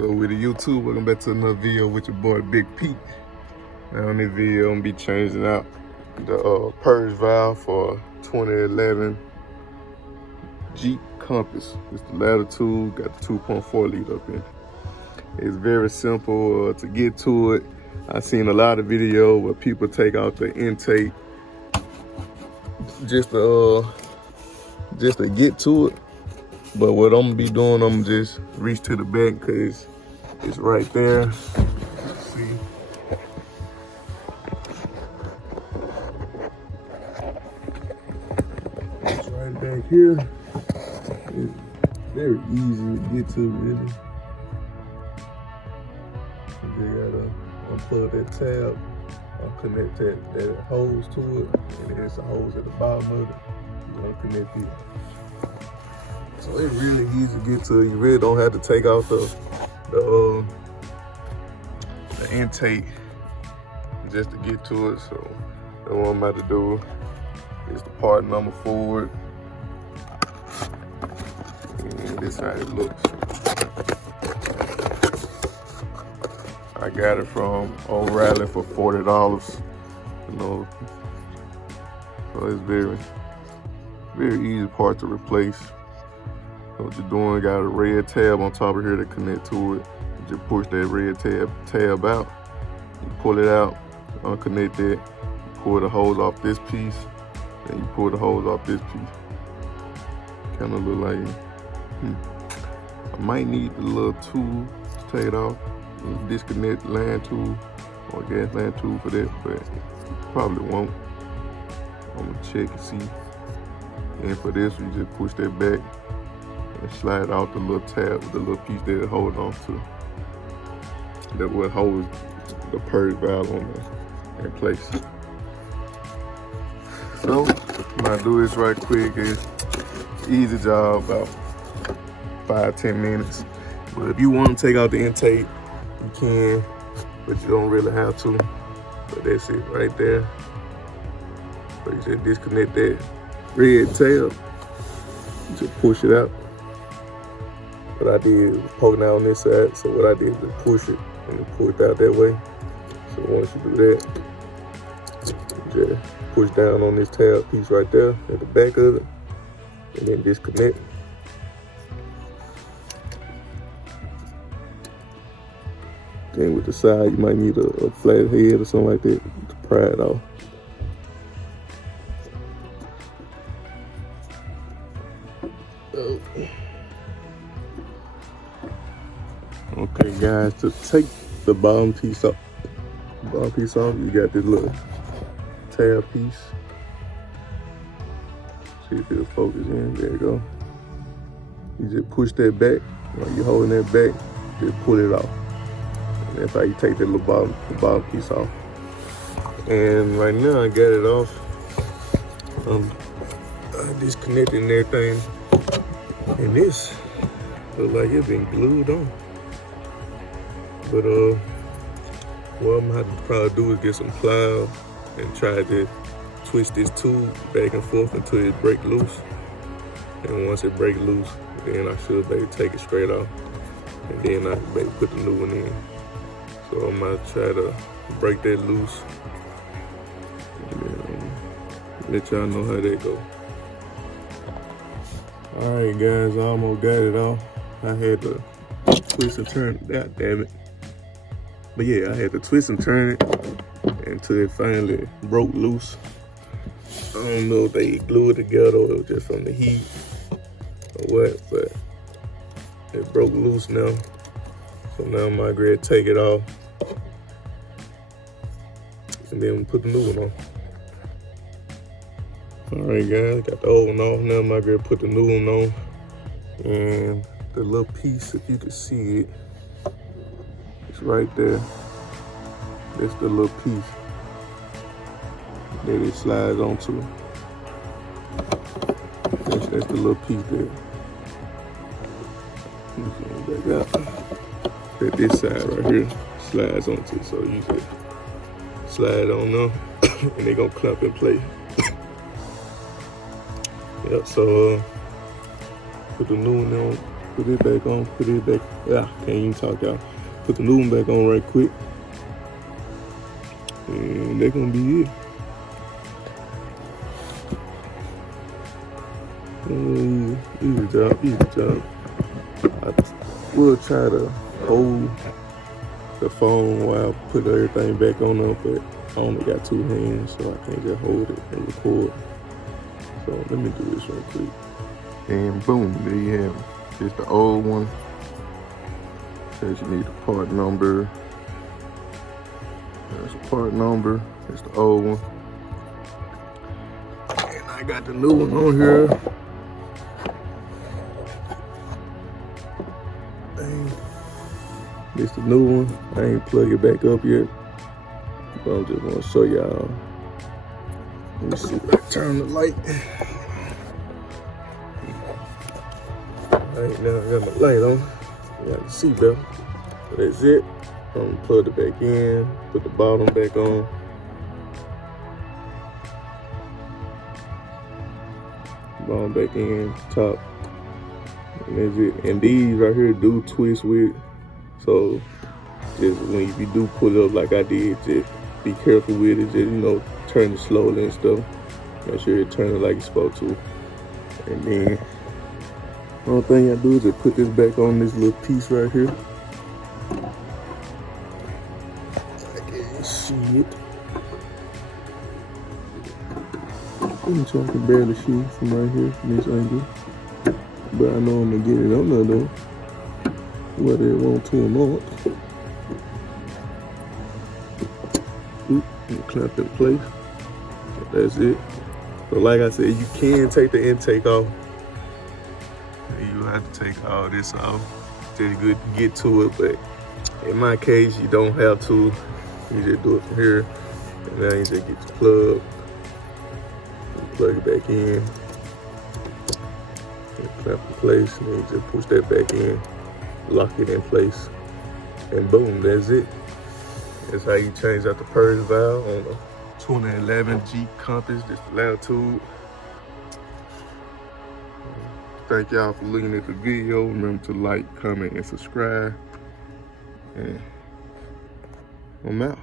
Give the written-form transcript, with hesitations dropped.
What's up with the YouTube? Welcome back to another video with your boy Big Pete. Now on this video, I'm gonna be changing out the purge valve for 2011 Jeep Compass. It's the Latitude, got the 2.4 liter up in it. It's very simple to get to it. I've seen a lot of videos where people take out the intake just to get to it. But what I'm gonna be doing, I'm gonna just reach to the back because it's right there. See? It's right back here. It's very easy to get to, really. You gotta unplug that tab, connect that hose to it, and there's a hose at the bottom of it. You're gonna connect it. So it's really easy to get to. You really don't have to take out the intake just to get to it. So what I'm about to do is the part number for it. And this is how it looks. I got it from O'Reilly for $40. You know, so it's very easy part to replace. So what you're doing, got a red tab on top of here to connect to it. You just push that red tab out. You pull it out, unconnect it. You pull the hose off this piece, and you pull the hose off this piece. Kind of look like I might need the little tool to take it off. You disconnect the line tool or gas line tool for that, but probably won't. I'm gonna check and see. And for this, you just push that back and slide out the little tab with the little piece that it holds on to. That will hold the purge valve in place. So, I'm gonna do this right quick. It's easy job, about 5-10 minutes. But if you want to take out the intake, you can, but you don't really have to. But that's it right there. So you just disconnect that red tab. You just push it out. What I did was poking out on this side, so what I did was push it and then pull it out that way. So once you do that, you just push down on this tab piece right there at the back of it, and then disconnect. Then with the side, you might need a flat head or something like that to pry it off. Okay, guys, to take the bottom piece off, you got this little tab piece. See if it'll focus in. There you go. You just push that back. While you're holding that back, just pull it off. And that's how you take that little bottom piece off. And right now, I got it off. I disconnected and everything. And this looks like it's been glued on. But what I'm gonna have to probably do is get some pliers and try to twist this tube back and forth until it breaks loose. And once it breaks loose, then I should be able to take it straight off. And then I can maybe put the new one in. So I'm gonna try to break that loose. And let y'all know how that go. All right, guys, I almost got it off. I had to twist and turn it. God damn it. But yeah, I had to twist and turn it until it finally broke loose. I don't know if they glued it together or it was just from the heat or what, but it broke loose now. So now I'm gonna go ahead and take it off. And then put the new one on. All right, guys, got the old one off. Now I'm gonna go ahead and put the new one on. And the little piece, if you can see it, it's right there. That's the little piece that it slides onto. That's the little piece there. Back out. That this side right here slides onto. So you just slide on them, and they gonna clamp in place. Yep. So put the new one on. Put it back on, put it back. Yeah, can't even talk, y'all. Put the new one back on right quick. And that's gonna be it. Easy job, easy job. I will try to hold the phone while I put everything back on there, but I only got two hands, so I can't just hold it and record. So let me do this real quick. And boom, there you have it. It's the old one. Says you need the part number. There's a part number. It's the old one. And I got the new one on here. Dang. This the new one. I ain't plug it back up yet. But I just want to show y'all. Let me see if I turn the light. Alright, now I got my light on. I got the seatbelt. That's it. I'm gonna plug it back in, put the bottom back on. Bottom back in, top. And that's it. And these right here do twist with. So just when you do pull it up like I did, just be careful with it. Just, you know, turn it slowly and stuff. Make sure you turn it like you're supposed to. And then the only thing I do is just put this back on this little piece right here. I can't see it. So I can barely see it from right here, from this angle. But I know I'm gonna get it on there though, whether it want to or not. Oop, and clamp in place. That's it. So like I said, you can take the intake off. You have to take all this off to get to it, but in my case, you don't have to. You just do it from here, and now you just get the plug, plug it back in, and clamp in place, and then you just push that back in, lock it in place, and boom, that's it. That's how you change out the purge valve on the 2011 Jeep Compass. This the latitude. Thank y'all for looking at the video. Remember to like, comment, and subscribe. And I'm out.